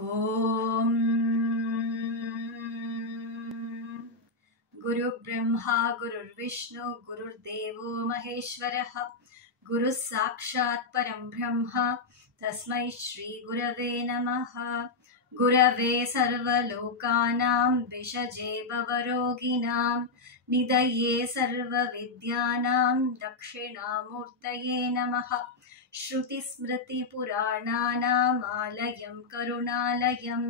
ओम गुरु ब्रह्मा गुरुर्विष्णु गुरुर्देवो महेश्वरः गुरु साक्षात् परं ब्रह्म तस्मै श्री गुरवे नमः। गुरवे सर्वलोकानां विषजे भवरोगिणां निधये सर्वविद्यानां दक्षिणामूर्तये नमः। श्रुतिस्मृतिपुराणानाम् आलयं करुणालयं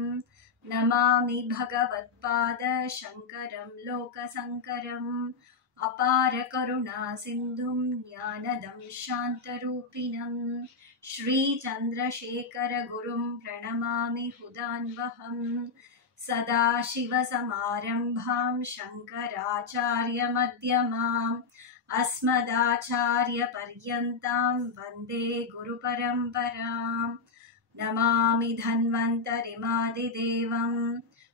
नमामि भगवत्पाद शङ्करं लोकशङ्करम्। अपार करुणा सिन्धुं ज्ञानदं शान्तरूपिणं श्रीचन्द्रशेखर गुरुं प्रणमामि हुदान्वहम्। सदाशिवसमारम्भां शङ्कराचार्यमध्यमाम् अस्मदाचार्यपर्यन्तां वन्दे गुरुपरम्पराम्। नमामि धन्वन्तरिमादिदेवं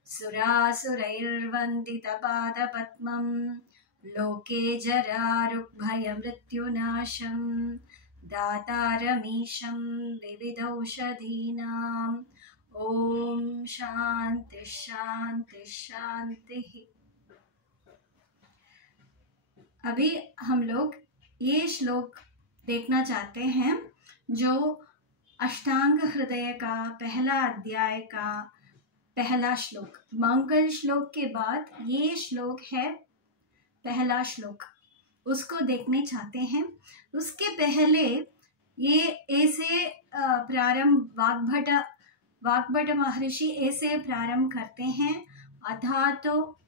सुरासुरैर्वन्दितपादपद्मं लोके जरारुग्भयमृत्युनाशं दातारमीशं विविधौषधीनाम्। ॐ शान्ति शान्ति शान्तिः। अभी हम लोग ये श्लोक देखना चाहते हैं जो अष्टांग हृदय का पहला अध्याय का पहला श्लोक, मंगल श्लोक के बाद ये श्लोक है पहला श्लोक, उसको देखने चाहते हैं। उसके पहले ये ऐसे प्रारंभ वाग्भट महर्षि ऐसे प्रारंभ करते हैं, अथा तो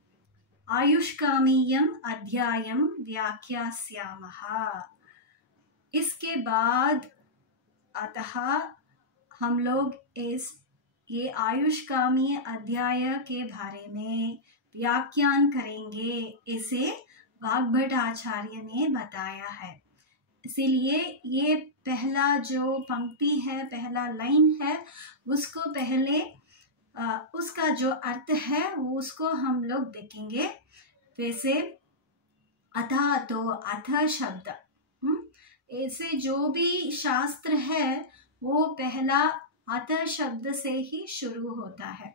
आयुष्कामीयम अध्यायम व्याख्यास्यामः। इसके बाद अतः हम लोग ये आयुष्कामी अध्याय के बारे में व्याख्यान करेंगे, इसे वाग्भट आचार्य ने बताया है। इसीलिए ये पहला जो पंक्ति है, पहला लाइन है, उसको पहले उसका जो अर्थ है वो उसको हम लोग देखेंगे। वैसे अथा तो अथ शब्द ऐसे जो भी शास्त्र है वो पहला अथ शब्द से ही शुरू होता है।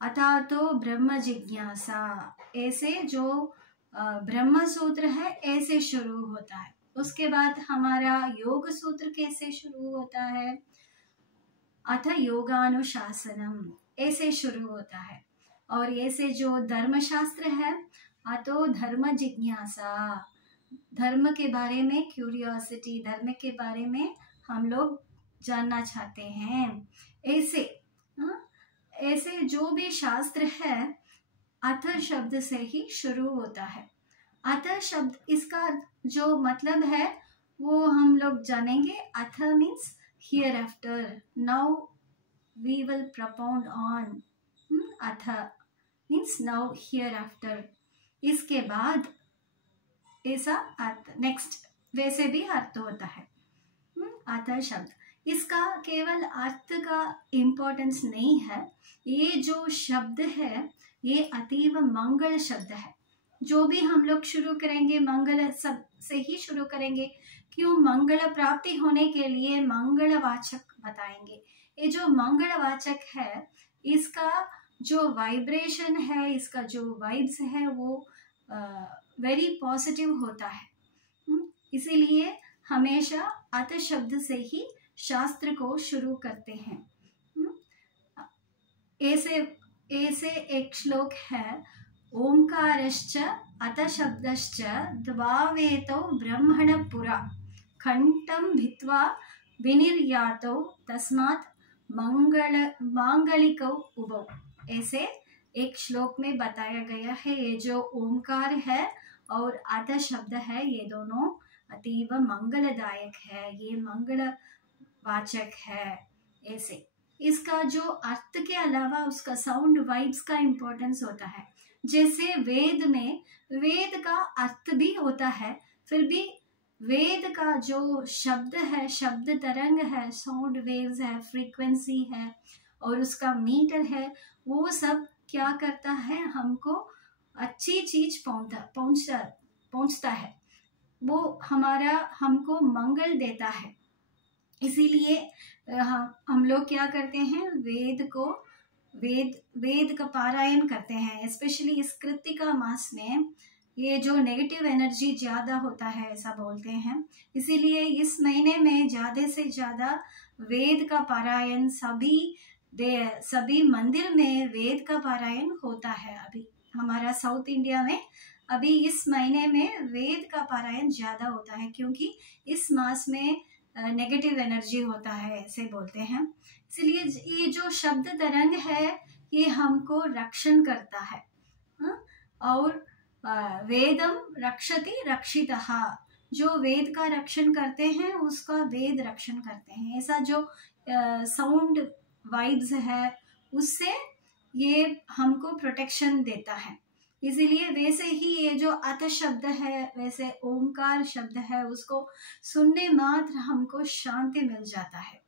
अथा तो ब्रह्म जिज्ञासा, ऐसे जो ब्रह्म सूत्र है ऐसे शुरू होता है। उसके बाद हमारा योग सूत्र कैसे शुरू होता है, अथ योगानुशासनम ऐसे शुरू होता है। और ऐसे जो धर्मशास्त्र है, अतो धर्म जिज्ञासा, धर्म के बारे में क्यूरियोसिटी, धर्म के बारे में हम लोग जानना चाहते हैं। ऐसे जो भी शास्त्र है अथ शब्द से ही शुरू होता है। अथ शब्द इसका जो मतलब है वो हम लोग जानेंगे। अथ means hereafter, now we will propound on. अथ means now hereafter, इसके बाद ऐसा अर्थ, नेक्स्ट वैसे भी अर्थ होता है। अथ शब्द इसका केवल अर्थ का इम्पोर्टेंस नहीं है, ये जो शब्द है ये अतीव मंगल शब्द है। जो भी हम लोग शुरू करेंगे मंगल शब्द से ही शुरू करेंगे। क्यों? मंगल प्राप्ति होने के लिए मंगलवाचक बताएंगे। ये जो मंगलवाचक है इसका जो वाइब्रेशन है, इसका जो वाइब्स है वो वेरी पॉजिटिव होता है। इसीलिए हमेशा अथ शब्द से ही शास्त्र को शुरू करते हैं। ऐसे एक श्लोक है, ओंकारश्च अथ शब्दश्च द्वावेतौ ब्रह्मण पुरा कंठं भित्वा विनिर्यातौ तस्मात् मांगलिकौ उभौ। ऐसे एक श्लोक में बताया गया है ये जो ओंकार है और अथ शब्द है ये दोनों अतीव मंगलदायक है, ये मंगलवाचक है। ऐसे इसका जो अर्थ के अलावा उसका साउंड वाइब्स का इम्पोर्टेंस होता है। जैसे वेद में वेद का अर्थ भी होता है, फिर भी वेद का जो शब्द है, शब्द तरंग है, साउंड वेव्स है, फ्रीक्वेंसी है और उसका मीटर है, वो सब क्या करता है, हमको अच्छी चीज पहुंचता है, वो हमको मंगल देता है। इसीलिए हम लोग क्या करते हैं, वेद का पारायण करते हैं। स्पेशली इस कृत्तिका मास में ये जो नेगेटिव एनर्जी ज़्यादा होता है ऐसा बोलते हैं, इसीलिए इस महीने में ज़्यादा से ज़्यादा वेद का पारायण सभी मंदिर में वेद का पारायण होता है। अभी हमारा साउथ इंडिया में अभी इस महीने में वेद का पारायण ज़्यादा होता है, क्योंकि इस मास में नेगेटिव एनर्जी होता है ऐसे बोलते हैं। इसलिए ये जो शब्द तरंग है ये हमको रक्षण करता है। और वेदम रक्षति रक्षितः, जो वेद का रक्षण करते हैं उसका वेद रक्षण करते हैं। ऐसा जो साउंड वाइब्स है उससे ये हमको प्रोटेक्शन देता है। इसीलिए वैसे ही ये जो अथ शब्द है, वैसे ओंकार शब्द है, उसको सुनने मात्र हमको शांति मिल जाता है।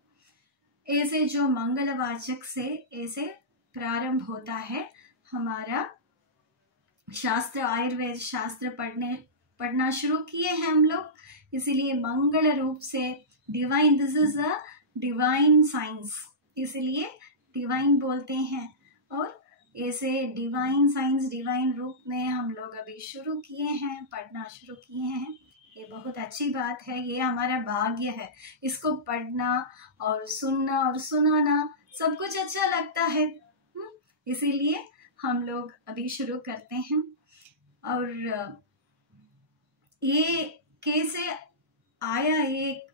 ऐसे जो मंगलवाचक से ऐसे प्रारंभ होता है हमारा शास्त्र, आयुर्वेद शास्त्र पढ़ना शुरू किए हैं हम लोग। इसीलिए मंगल रूप से divine, this is a divine science, इसलिए डिवाइन बोलते हैं। और ऐसे डिवाइन साइंस, डिवाइन रूप में हम लोग अभी शुरू किए हैं, पढ़ना शुरू किए हैं। ये बहुत अच्छी बात है, ये हमारा भाग्य है। इसको पढ़ना और सुनना और सुनाना सब कुछ अच्छा लगता है। इसीलिए हम लोग अभी शुरू करते हैं। और ये कैसे आया,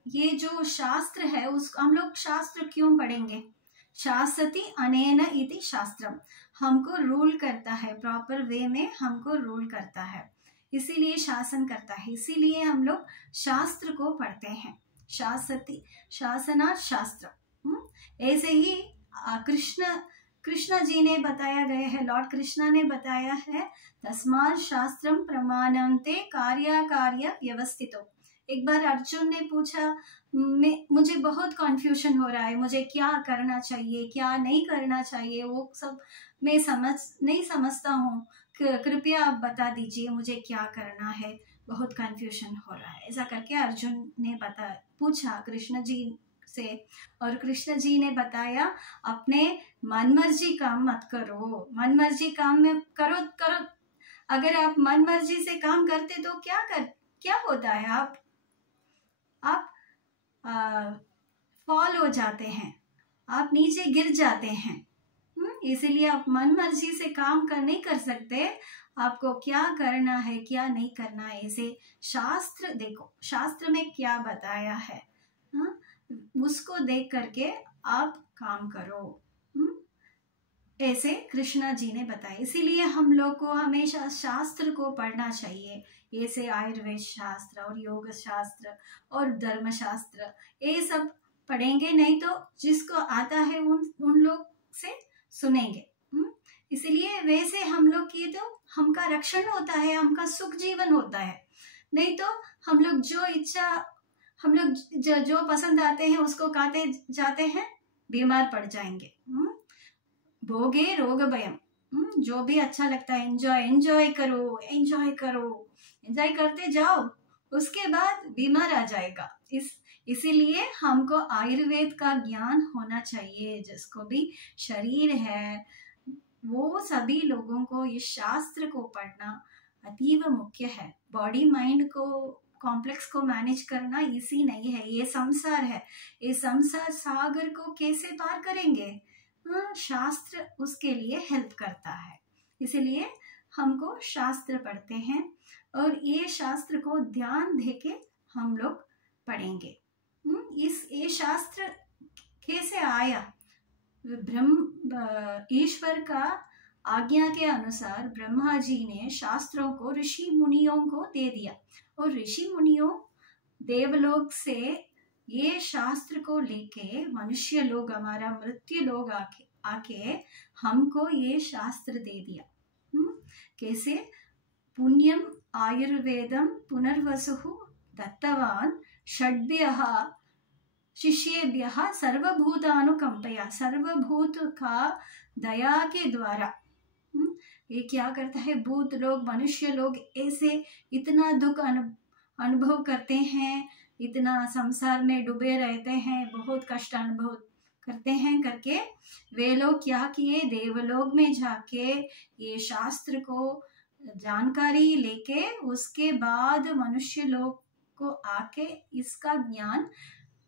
ये जो शास्त्र है उसको हम लोग शास्त्र क्यों पढ़ेंगे? शास्त्रति अनेन इति शास्त्रम, हमको रूल करता है, प्रॉपर वे में हमको रूल करता है, इसीलिए शासन करता है, इसीलिए हम लोग शास्त्र को पढ़ते हैं। शास्त्रति, शासनात् शास्त्र। ऐसे ही कृष्ण जी ने बताया गया है, लॉर्ड कृष्णा ने बताया है, तस्मात् शास्त्रम प्रमाणन्ते कार्याकार्य व्यवस्थितो। एक बार अर्जुन ने पूछा, मुझे बहुत कन्फ्यूजन हो रहा है, मुझे क्या करना चाहिए क्या नहीं करना चाहिए, वो सब मैं नहीं समझता हूँ, कृपया आप बता दीजिए मुझे क्या करना है, बहुत कन्फ्यूजन हो रहा है। ऐसा करके अर्जुन ने पूछा कृष्ण जी से, और कृष्ण जी ने बताया, अपने मनमर्जी काम मत करो, मनमर्जी काम में करो। अगर आप मनमर्जी से काम करते तो क्या होता है, आप फॉल हो जाते हैं, आप नीचे गिर जाते हैं। इसीलिए आप मनमर्जी से काम नहीं कर सकते, आपको क्या करना है क्या नहीं करना है, ऐसे शास्त्र देखो, शास्त्र में क्या बताया है, उसको देख करके आप काम करो, ऐसे कृष्णा जी ने बताया। इसीलिए हम लोग को हमेशा शास्त्र को पढ़ना चाहिए, ऐसे आयुर्वेद शास्त्र और योग शास्त्र और धर्म शास्त्र, ये सब पढ़ेंगे, नहीं तो जिसको आता है उन लोग से सुनेंगे। इसलिए वैसे हम लोग किए तो हमका रक्षण होता है, हमका सुख जीवन होता है। नहीं तो हम लोग जो इच्छा, हम लोग जो पसंद आते हैं उसको खाते जाते हैं, बीमार पड़ जाएंगे। भोगे रोग भयम, जो भी अच्छा लगता है एंजॉय करो, एंजॉय करते जाओ, उसके बाद बीमार आ जाएगा। इसीलिए हमको आयुर्वेद का ज्ञान होना चाहिए, जिसको भी शरीर है वो सभी लोगों को इस शास्त्र को पढ़ना अतीव मुख्य है। बॉडी माइंड को कॉम्प्लेक्स को मैनेज करना इजी नहीं है, ये संसार है, ये संसार सागर को कैसे पार करेंगे, शास्त्र उसके लिए हेल्प करता है। इसलिए हमको शास्त्र पढ़ते हैं, और ये शास्त्र को ध्यान देके हम लोग पढ़ेंगे। ये शास्त्र कैसे आया? ईश्वर का आज्ञा के अनुसार ब्रह्मा जी ने शास्त्रों को ऋषि मुनियों को दे दिया, और ऋषि मुनियों देवलोक से ये शास्त्र को लेके मनुष्य लोग, हमारा मृत्यु लोग आके हमको ये शास्त्र दे दिया। कैसे? पुण्यम आयुर्वेदम पुनर्वसुः दत्तवान षड्भ्यः शिष्येभ्यः सर्वभूतानुकंपया, सर्वभूत का दया के द्वारा। ये क्या करता है? भूत लोग, मनुष्य लोग ऐसे इतना दुख अनुभव करते हैं, इतना संसार में डूबे रहते हैं, बहुत कष्ट अनुभव करते हैं करके वे लोग क्या किए, देवलोक में जाके ये शास्त्र को जानकारी लेके उसके बाद मनुष्य लोग को आके इसका ज्ञान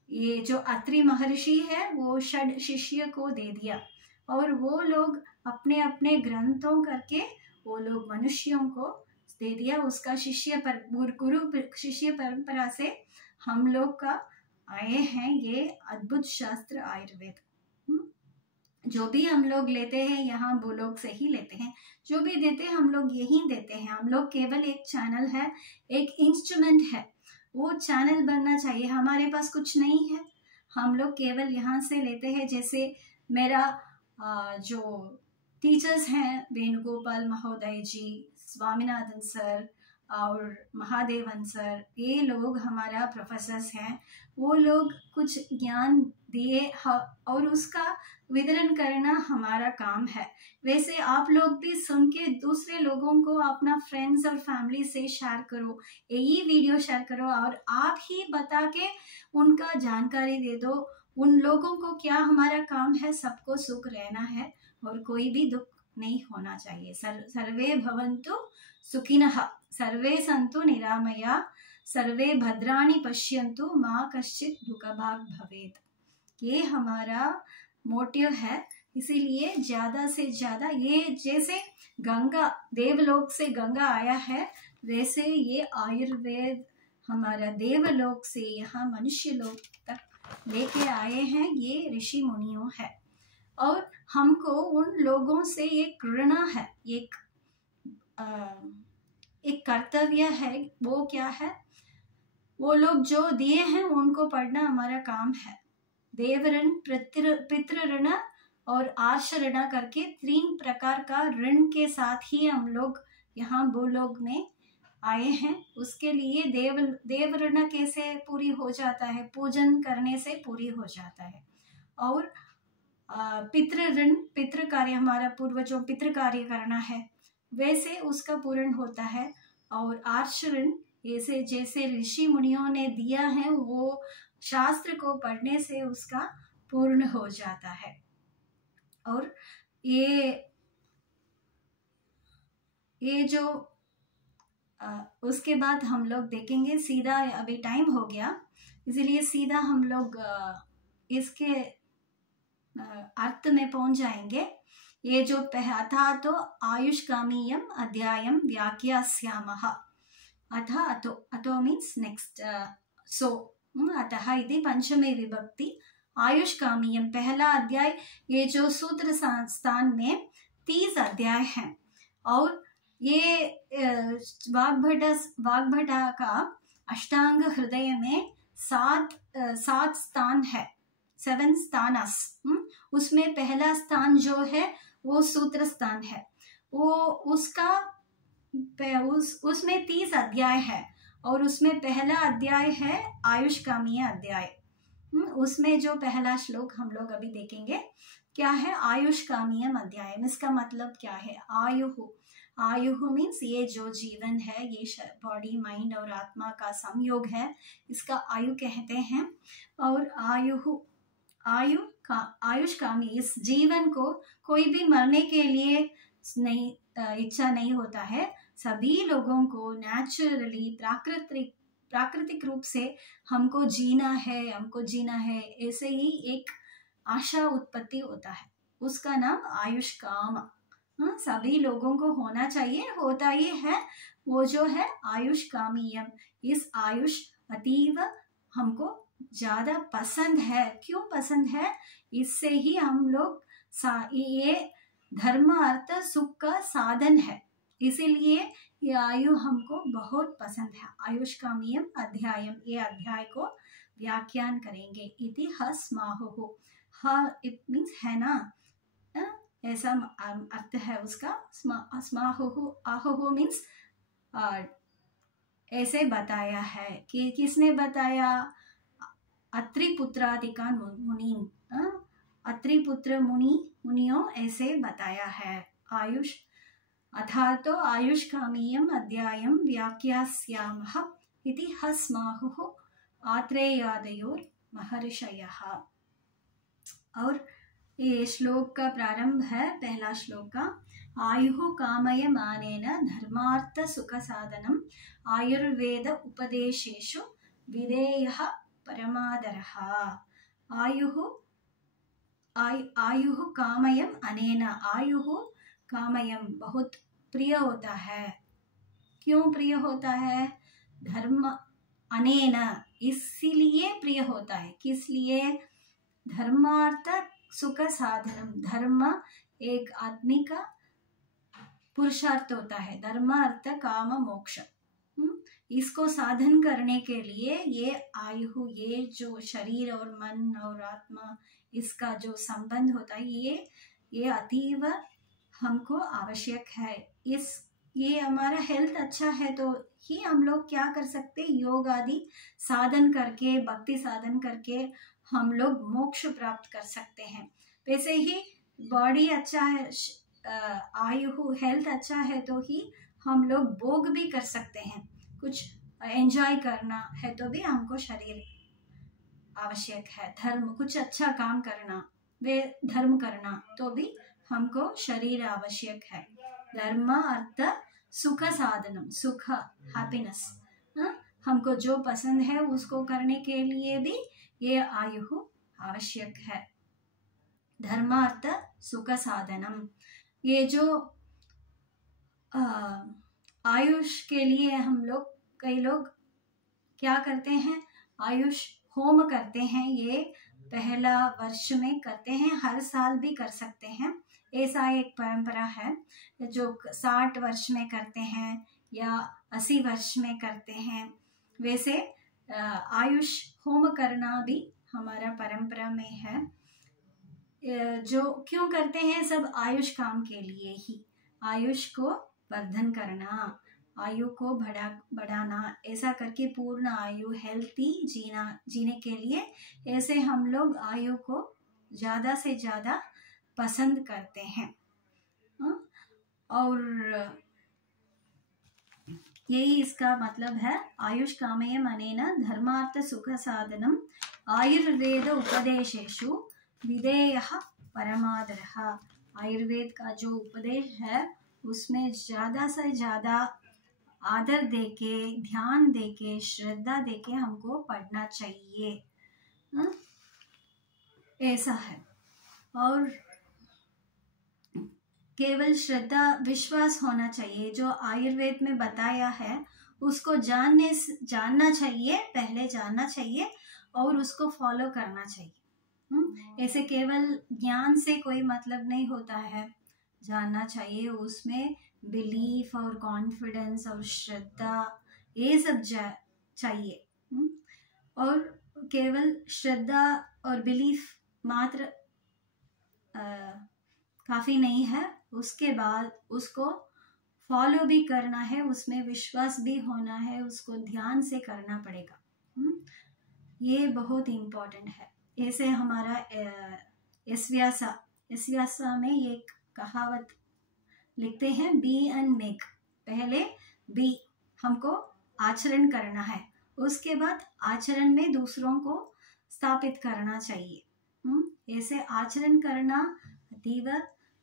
ये जो अत्रि महर्षि है वो षड शिष्य को दे दिया, और वो लोग अपने अपने ग्रंथों करके वो लोग मनुष्यों को दे दिया। उसका शिष्य पर गुरु शिष्य परंपरा से हम लोग का आए हैं ये अद्भुत शास्त्र आयुर्वेद। जो भी हम लोग लेते हैं यहाँ भूलोक से ही लेते हैं, जो भी देते हैं हम लोग यही देते हैं। हम लोग केवल एक चैनल है, एक इंस्ट्रूमेंट है, वो चैनल बनना चाहिए। हमारे पास कुछ नहीं है, हम लोग केवल यहाँ से लेते हैं। जैसे मेरा जो टीचर्स हैं वेणुगोपाल महोदय जी, स्वामीनाथन सर और महादेवन सर, ये लोग हमारा प्रोफेसर्स हैं। वो लोग कुछ ज्ञान दिए और उसका वितरण करना हमारा काम है। वैसे आप लोग भी सुन के दूसरे लोगों को अपना फ्रेंड्स और फैमिली से शेयर करो, यही वीडियो शेयर करो और आप ही बता के उनका जानकारी दे दो। उन लोगों को क्या हमारा काम है, सबको सुख रहना है और कोई भी दुख नहीं होना चाहिए। सर्वे भवन्तु सुखिनः, सर्वे सन्तु निरामया, सर्वे भद्राणि पश्यन्तु, माँ कश्चित् दुःखभाग् भवेत्। ये हमारा मोटिव है। इसीलिए ज्यादा से ज्यादा ये जैसे गंगा देवलोक से गंगा आया है, वैसे ये आयुर्वेद हमारा देवलोक से यहाँ मनुष्य लोक तक लेके आए हैं ये ऋषि मुनियों है। और हमको उन लोगों से एक ऋण है, एक कर्तव्य है। वो क्या है, वो लोग जो दिए हैं उनको पढ़ना हमारा काम है। देव ऋण, पितृ ऋण और आर्ष ऋण करके 3 प्रकार का ऋण के साथ ही हम लोग यहाँ भूलोक में आए हैं। उसके लिए देव ऋण कैसे पूरी हो जाता है, पूजन करने से पूरी हो जाता है। और पितृ ऋण, पितृ कार्य हमारा पूर्वजों पितृ कार्य करना है, वैसे उसका पूर्ण होता है। और आर्ष ऋण ऐसे जैसे ऋषि मुनियों ने दिया है वो शास्त्र को पढ़ने से उसका पूर्ण हो जाता है। और ये जो उसके बाद हम लोग देखेंगे सीधा, अभी टाइम हो गया इसीलिए सीधा हम लोग इसके अर्थ में पहुंच जाएंगे। ये जो था तो आयुष्कामीयम अध्यायम व्याख्यास्यामः। अथो मीन्स नेक्स्ट, सो अतः इति पंचमे विभक्ति आयुष्कामीयम पहला अध्याय। ये जो सूत्र स्थान में 30 अध्याय हैं और ये वाग्भटा का अष्टांग हृदय में 7 स्थान है, 7 स्थानस। उसमें पहला स्थान जो है वो सूत्र स्थान है, वो उसका उसमें 30 अध्याय है और उसमें पहला अध्याय है आयुष्कामीय अध्याय। उसमें जो पहला श्लोक हम लोग अभी देखेंगे क्या है, आयुष्कामीयम अध्याय। इसका मतलब क्या है, आयुः मीन्स ये जो जीवन है, ये बॉडी माइंड और आत्मा का संयोग है, इसका आयु कहते हैं। और आयुष्कामी, इस जीवन को कोई भी मरने के लिए नहीं इच्छा नहीं होता है। सभी लोगों को नेचुरली प्राकृतिक रूप से हमको जीना है, ऐसे ही एक आशा उत्पत्ति होता है, उसका नाम आयुष्काम। सभी लोगों को होना चाहिए, होता ही है, वो जो है आयुष्कामीयम। इस आयुष अतीव हमको ज्यादा पसंद है। क्यों पसंद है, इससे ही हम लोग ये धर्म अर्थ सुख का साधन है, इसीलिए ये आयु हमको बहुत पसंद है। आयुष्कामीयम अध्यायम, ये अध्याय को व्याख्यान करेंगे। इति हस्माहुः, इट मीन्स है ना, ऐसा अर्थ है उसका। स्माहुः, आहुः मीन्स ऐसे बताया है कि किसने बताया, अत्रिपुत्रादिका मुनि, अत्रिपुत्र मुनियों ऐसे बताया है। आयुष अथातो आयुष्कामीयम अध्यायम व्याख्यास्यामः इति हस्माहुः आत्रेयादयोर महर्षयः। और ये श्लोक का प्रारंभ है, पहला श्लोक का, आयुः कामयमानेन धर्मार्थ सुख साधनम आयुर्वेद उपदेशेषु विधेयः परमादरः। आयुः कामयम अनेन, आयुः कामयम बहुत प्रिय होता है। क्यों प्रिय होता है? धर्म अनेन, इसीलिए प्रिय होता है। किस लिए? धर्मार्थ सुख साधनम, धर्म एक आदमी का पुरुषार्थ होता है, धर्म अर्थ काम मोक्ष। इसको साधन करने के लिए ये आयु, ये जो शरीर और मन और आत्मा, इसका जो संबंध होता है, ये अतीव हमको आवश्यक है। ये हमारा हेल्थ अच्छा है तो ही हम लोग क्या कर सकते हैं, योग आदि साधन करके, भक्ति साधन करके हम लोग मोक्ष प्राप्त कर सकते हैं। वैसे ही बॉडी अच्छा है, आयु हेल्थ अच्छा है तो ही हम लोग भोग भी कर सकते हैं, कुछ एंजॉय करना है तो भी हमको शरीर आवश्यक है। धर्म, कुछ अच्छा काम करना, वे धर्म करना तो भी हमको शरीर आवश्यक है। धर्म अर्थ सुख साधनम, सुख हैप्पीनेस, हमको जो पसंद है उसको करने के लिए भी ये आयु आवश्यक है। धर्मार्थ सुख साधनम, ये जो आयुष के लिए हम लोग, कई लोग क्या करते हैं, आयुष होम करते हैं। ये पहला वर्ष में करते हैं, हर साल भी कर सकते हैं। ऐसा एक परंपरा है जो 60 वर्ष में करते हैं या 80 वर्ष में करते हैं। वैसे आयुष होम करना भी हमारा परंपरा में है। जो क्यों करते हैं, सब आयुष काम के लिए ही, आयुष को वर्धन करना, आयु को बढ़ाना, ऐसा करके पूर्ण आयु हेल्थी जीने के लिए ऐसे हम लोग आयु को ज़्यादा से ज़्यादा पसंद करते हैं। और यही इसका मतलब है, आयुष कामयम अनेन धर्मार्थ सुख साधनम आयुर्वेद उपदेशेषु विधेयः परमादरः। आयुर्वेद का जो उपदेश है उसमें ज़्यादा से ज़्यादा आदर देके, ध्यान देके, श्रद्धा देके हमको पढ़ना चाहिए, ऐसा है। और केवल श्रद्धा विश्वास होना चाहिए, जो आयुर्वेद में बताया है उसको जानना चाहिए, पहले जानना चाहिए और उसको फॉलो करना चाहिए। ऐसे केवल ज्ञान से कोई मतलब नहीं होता है, जानना चाहिए, उसमें बिलीफ और कॉन्फिडेंस और श्रद्धा ये सब चाहिए। और केवल श्रद्धा और बिलीफ मात्र काफ़ी नहीं है, उसके बाद उसको फॉलो भी करना है, उसमें विश्वास भी होना है, उसको ध्यान से करना पड़ेगा। ये बहुत इम्पोर्टेंट है। ऐसे हमारा यस्व्यासा में एक कहावत लिखते हैं, बी एंड मेक। पहले बी, हमको आचरण करना है, उसके बाद आचरण में दूसरों को स्थापित करना चाहिए। ऐसे आचरण करना अतीव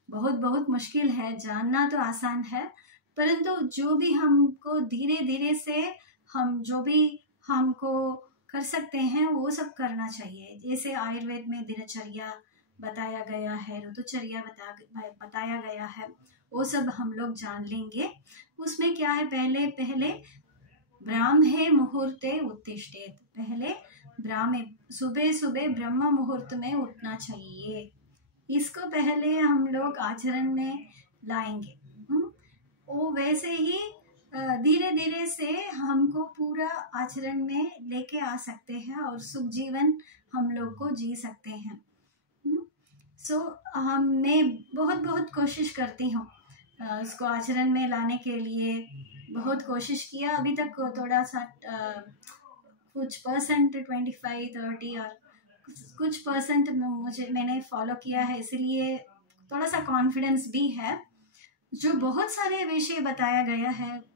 बहुत मुश्किल है, जानना तो आसान है, परंतु जो भी हमको धीरे धीरे से हम जो भी हमको कर सकते हैं वो सब करना चाहिए। जैसे आयुर्वेद में दिनचर्या बताया गया है, ऋतुचर्या बताया गया है, वो सब हम लोग जान लेंगे। उसमें क्या है, पहले ब्राह्मे मुहूर्ते उत्तिष्ठेत, पहले सुबह ब्रह्म मुहूर्त में उठना चाहिए। इसको पहले हम लोग आचरण में लाएंगे। वो वैसे ही धीरे धीरे से हमको पूरा आचरण में लेके आ सकते हैं और सुख जीवन हम लोग को जी सकते हैं। मैं बहुत कोशिश करती हूँ उसको आचरण में लाने के लिए, बहुत कोशिश किया। अभी तक थोड़ा सा कुछ परसेंट 25-30 और कुछ परसेंट मैंने फॉलो किया है, इसलिए थोड़ा सा कॉन्फिडेंस भी है। जो बहुत सारे विषय बताया गया है,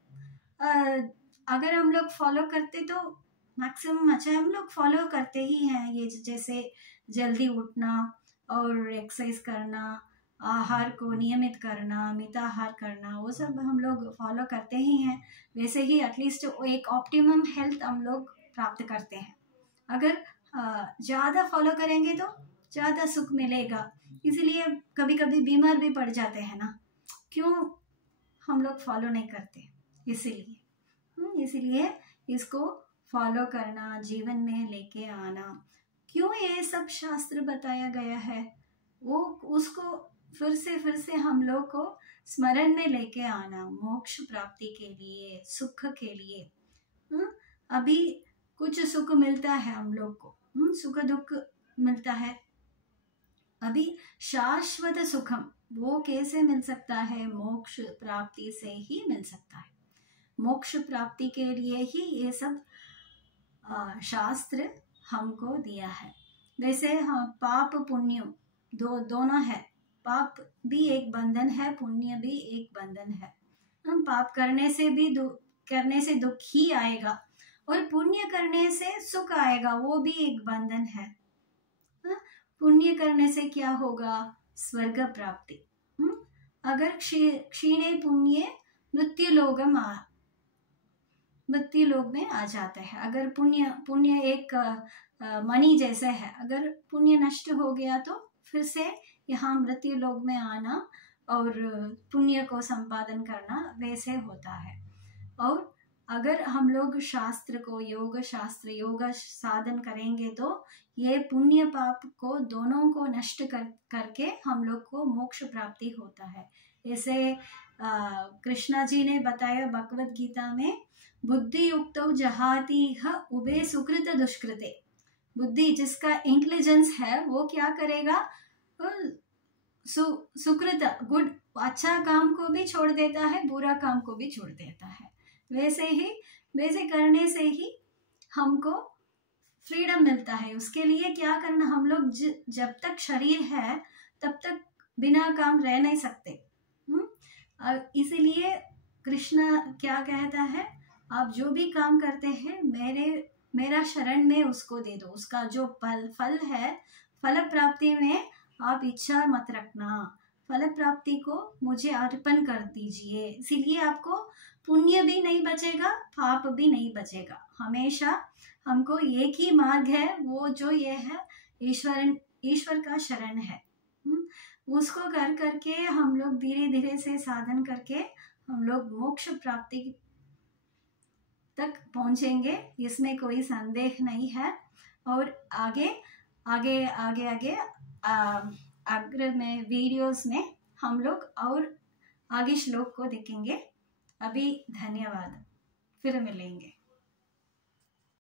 अगर हम लोग फॉलो करते तो मैक्सिमम अच्छा हम लोग फॉलो करते ही हैं ये, जैसे जल्दी उठना और एक्सरसाइज करना, आहार को नियमित करना, मिताहार करना, वो सब हम लोग फॉलो करते ही हैं। वैसे ही एटलीस्ट एक ऑप्टिमम हेल्थ हम लोग प्राप्त करते हैं। अगर ज़्यादा फॉलो करेंगे तो ज़्यादा सुख मिलेगा, इसलिए कभी कभी बीमार भी पड़ जाते हैं ना, क्यों हम लोग फॉलो नहीं करते, इसीलिए इसको फॉलो करना, जीवन में लेके आना। क्यों ये सब शास्त्र बताया गया है, वो उसको फिर से हम लोग को स्मरण में लेके आना, मोक्ष प्राप्ति के लिए, सुख के लिए। अभी कुछ सुख मिलता है हम लोग को, सुख दुख मिलता है। अभी शाश्वत सुखम वो कैसे मिल सकता है, मोक्ष प्राप्ति से ही मिल सकता है। मोक्ष प्राप्ति के लिए ही ये सब शास्त्र हमको दिया है। वैसे हाँ, पाप पुण्य दोनों है, पाप भी एक बंधन है, पुण्य भी एक बंधन है। हम पाप करने से दुख ही आएगा, और पुण्य करने से सुख आएगा, वो भी एक बंधन है। पुण्य करने से क्या होगा, स्वर्ग प्राप्ति। अगर क्षीणे पुण्य मृत्यु लोग में आ जाता है। अगर पुण्य एक मणि जैसे है, अगर पुण्य नष्ट हो गया तो फिर से यहाँ मृत्यु लोक में आना और पुण्य को संपादन करना वैसे होता है। और अगर हम लोग शास्त्र को, योग साधन करेंगे तो ये पुण्य पाप को दोनों को नष्ट करके हम लोग को मोक्ष प्राप्ति होता है। जैसे कृष्णा जी ने बताया भगवद गीता में, बुद्धि युक्तौ जहाति उभे सुकृत दुष्कृते। बुद्धि जिसका इंटेलिजेंस है वो क्या करेगा, सुकृत गुड अच्छा काम को भी छोड़ देता है, बुरा काम को भी छोड़ देता है। वैसे करने से ही हमको फ्रीडम मिलता है। उसके लिए क्या करना, हम लोग जब तक शरीर है तब तक बिना काम रह नहीं सकते। इसीलिए कृष्ण क्या कहता है, आप जो भी काम करते हैं मेरा शरण में उसको दे दो, उसका जो फल है, फल प्राप्ति में आप इच्छा मत रखना, फल प्राप्ति को मुझे अर्पण कर दीजिए। इसीलिए आपको पुण्य भी नहीं बचेगा, पाप भी नहीं बचेगा। हमेशा हमको एक ही मार्ग है, वो जो ये है ईश्वर का शरण है। उसको कर करके हम लोग धीरे धीरे से साधन करके हम लोग मोक्ष प्राप्ति तक पहुंचेंगे, इसमें कोई संदेह नहीं है। और आगे अग्र में वीडियोस में हम लोग और आगे श्लोक को देखेंगे। अभी धन्यवाद, फिर मिलेंगे।